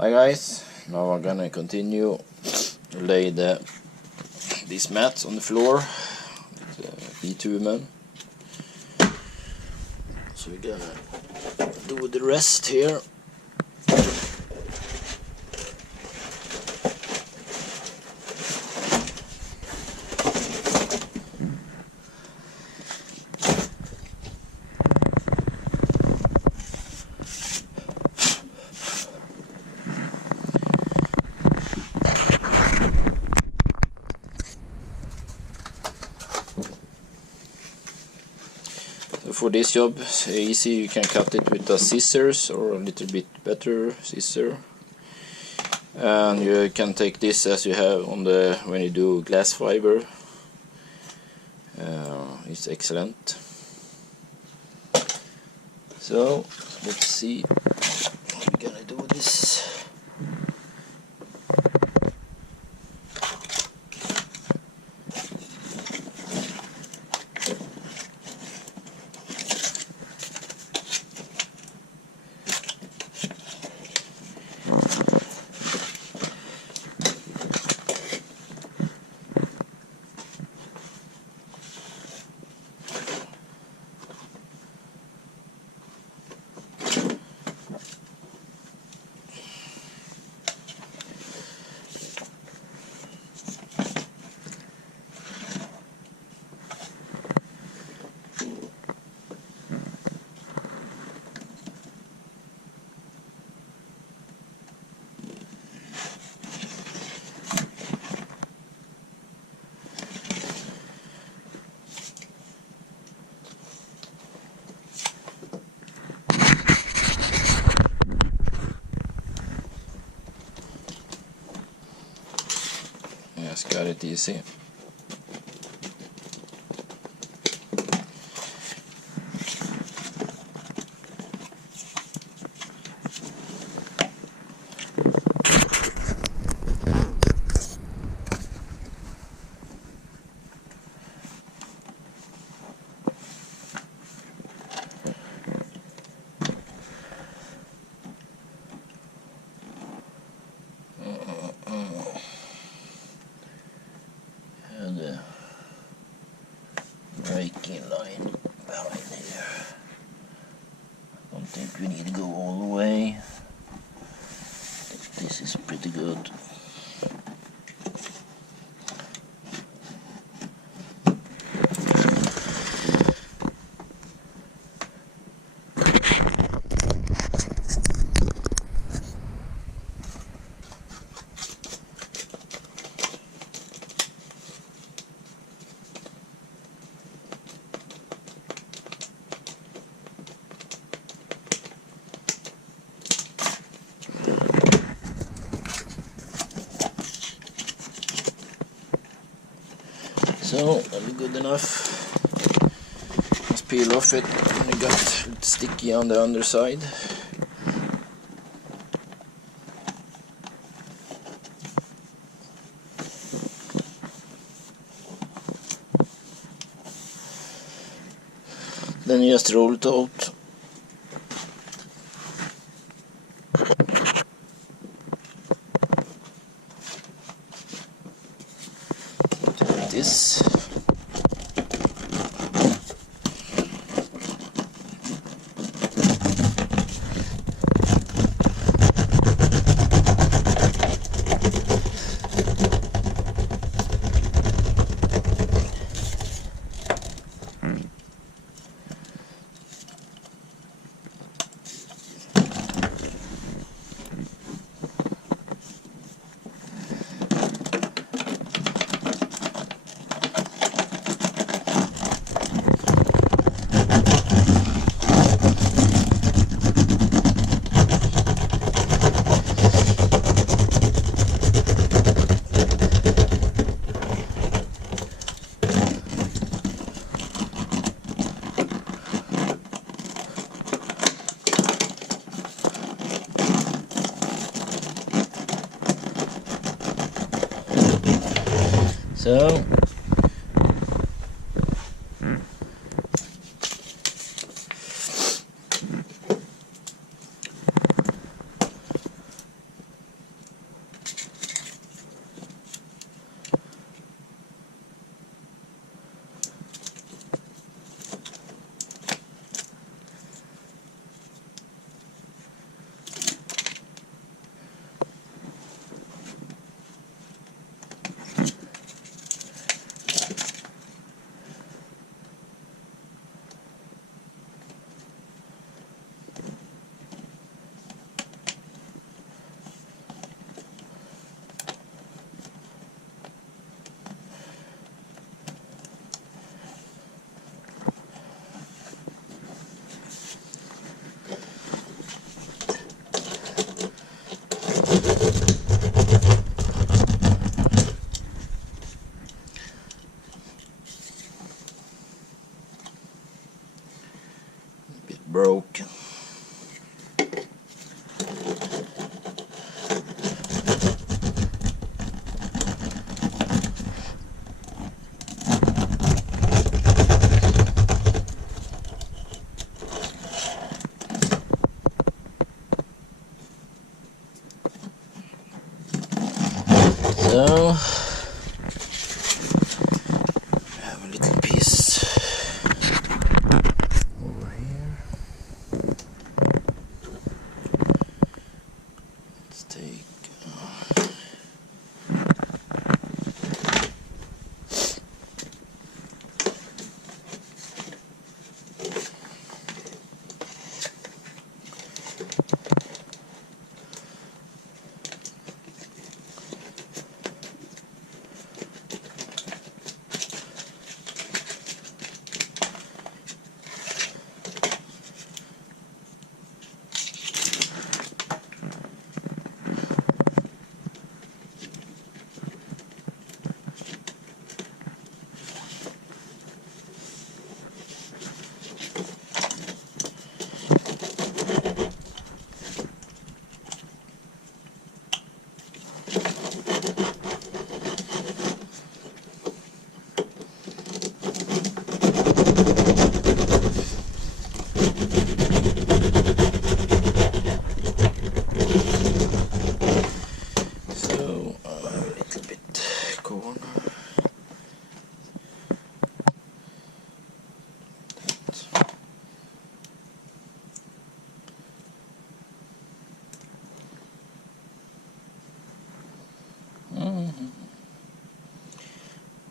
Hi guys, now I'm gonna continue to lay these mats on the floor, the bitumen. So we're gonna do the rest here. For this job, it's easy. You can cut it with a scissors or a little bit better scissor, and you can take this as you have on the when you do glass fiber. It's excellent. So let's see how we're gonna do this. Yes, got it easy. The breaking line behind here. I don't think we need to go all the way. This is pretty good. So that'll be good enough. Let's peel off it. We got sticky on the underside. Then you just roll it out. Like this. So So I have a little piece over here. Let's take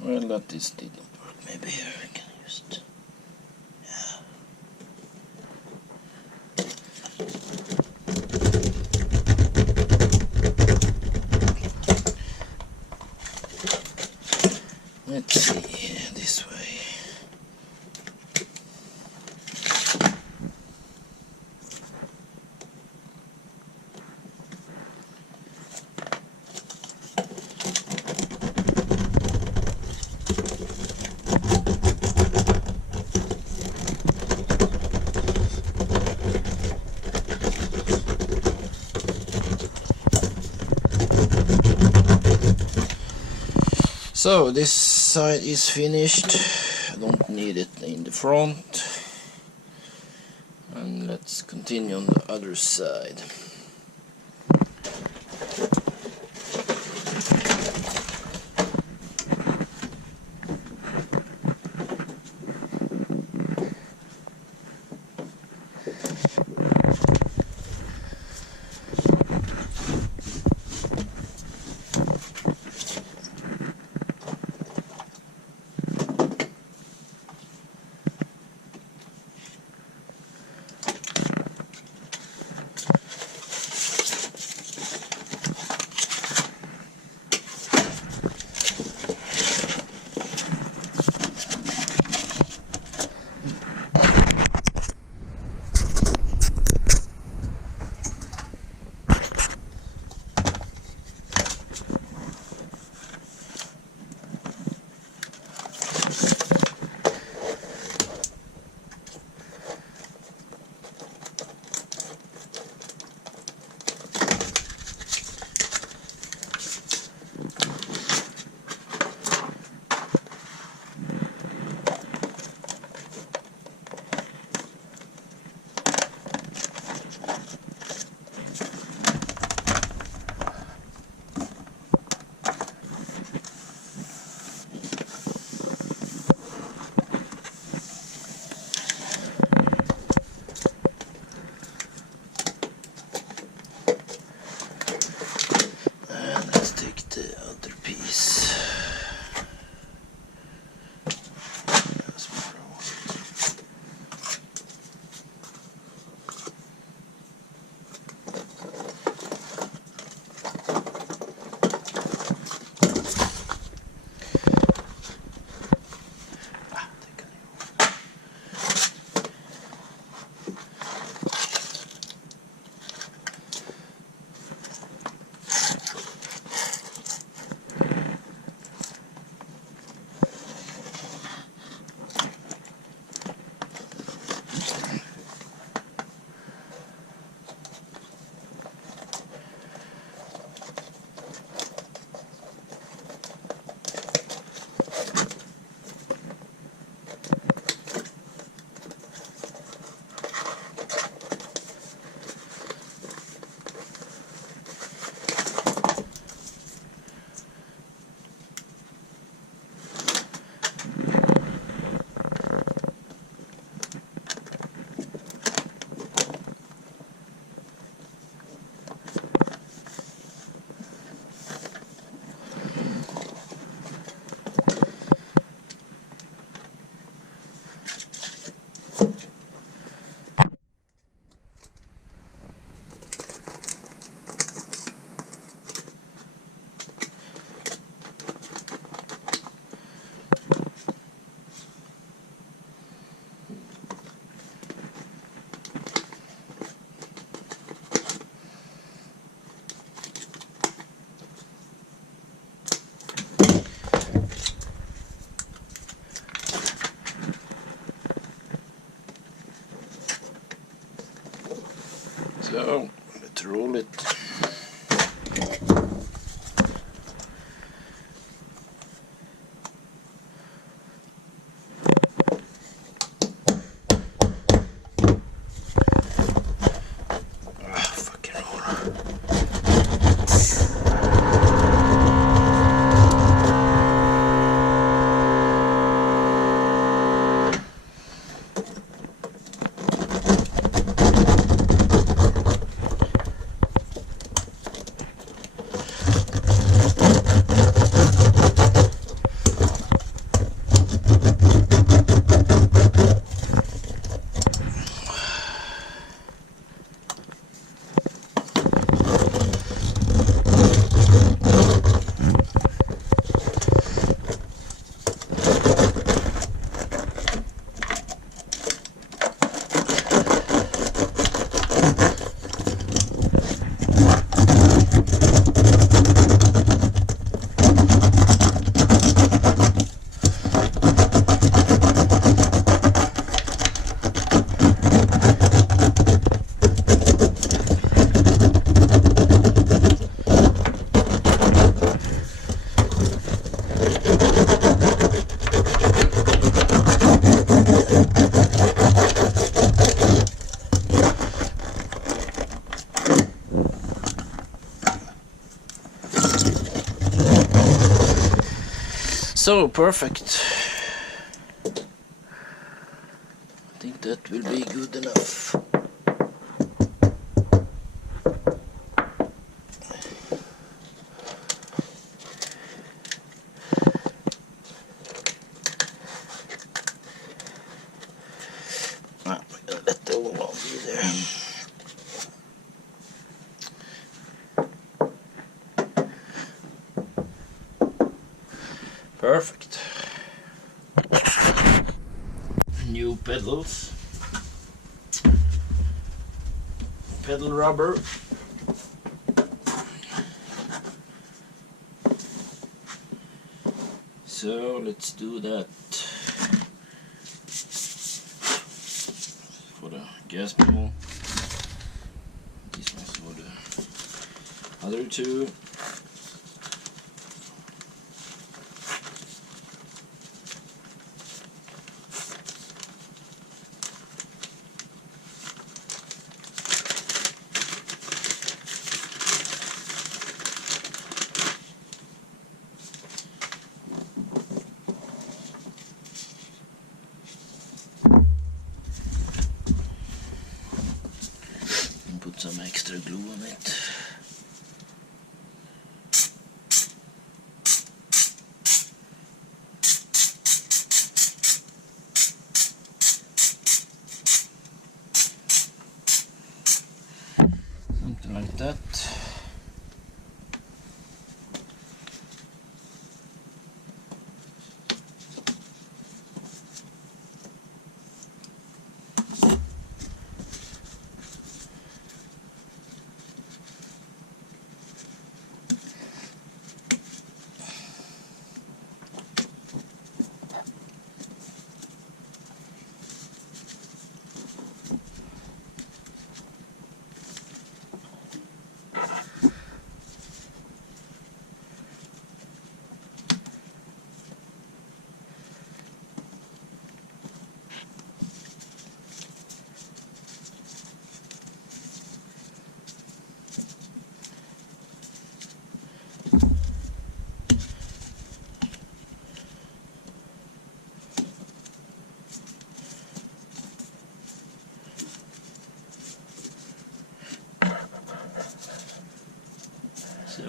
well, that is didn't work. Maybe here I can just let's see this way. So this side is finished. I don't need it in the front. And let's continue on the other side. So let's roll it. So perfect. I think that will be good enough. Let the old one be there. Perfect. New pedals. Pedal rubber. So let's do that. For the gas pedal. This one's for the other two. Put some extra glue on it. Something like that. So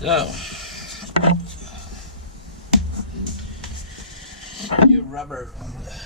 So, new rubber on the